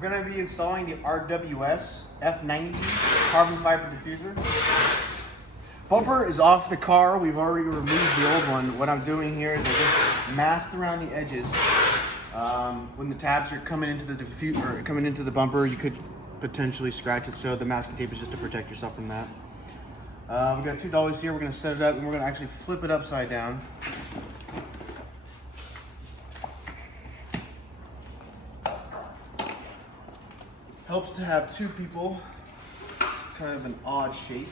We're going to be installing the RWS F90 carbon fiber diffuser. Bumper is off the car. We've already removed the old one. What I'm doing here is I just masked around the edges. When the tabs are coming into the diffuser, coming into the bumper, you could potentially scratch it. So the masking tape is just to protect yourself from that. We've got $2 here. We're going to set it up and we're going to actually flip it upside down. Helps to have two people. It's kind of an odd shape.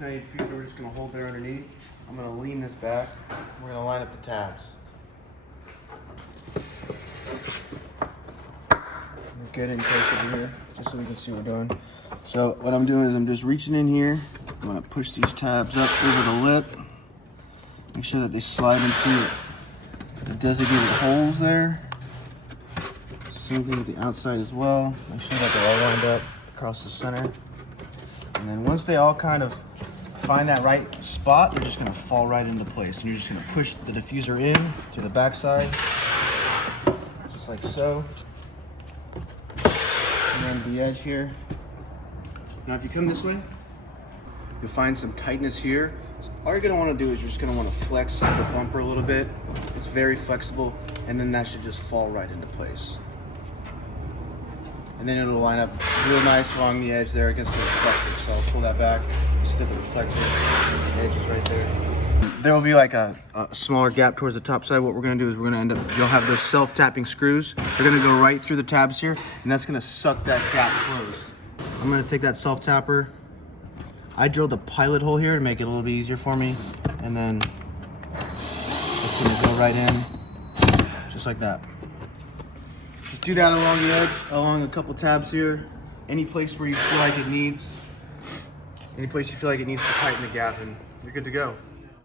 F90 diffuser, we're just going to hold there underneath. I'm going to lean this back. We're going to line up the tabs. Get in close over here, just so we can see what we're doing. So what I'm doing is I'm just reaching in here. I'm going to push these tabs up over the lip. Make sure that they slide into the designated holes there. Same thing with the outside as well. Make sure that they're all lined up across the center. And then once they all kind of find that right spot, they're just going to fall right into place. And you're just going to push the diffuser in to the back side, just like so. And then the edge here. Now if you come this way, you'll find some tightness here. So all you're going to want to do is you're just going to want to flex the bumper a little bit. It's very flexible, and then that should just fall right into place. And then it'll line up real nice along the edge there against the reflector. So I'll pull that back. You see that the reflector, the edge is right there. There will be like a smaller gap towards the top side. What we're gonna do is we're gonna end up, you'll have those self-tapping screws. They're gonna go right through the tabs here, and that's gonna suck that gap closed. I'm gonna take that self-tapper. I drilled a pilot hole here to make it a little bit easier for me. And then it's gonna go right in, just like that. Just do that along the edge, along a couple tabs here. Any place where you feel like it needs, to tighten the gap, and you're good to go.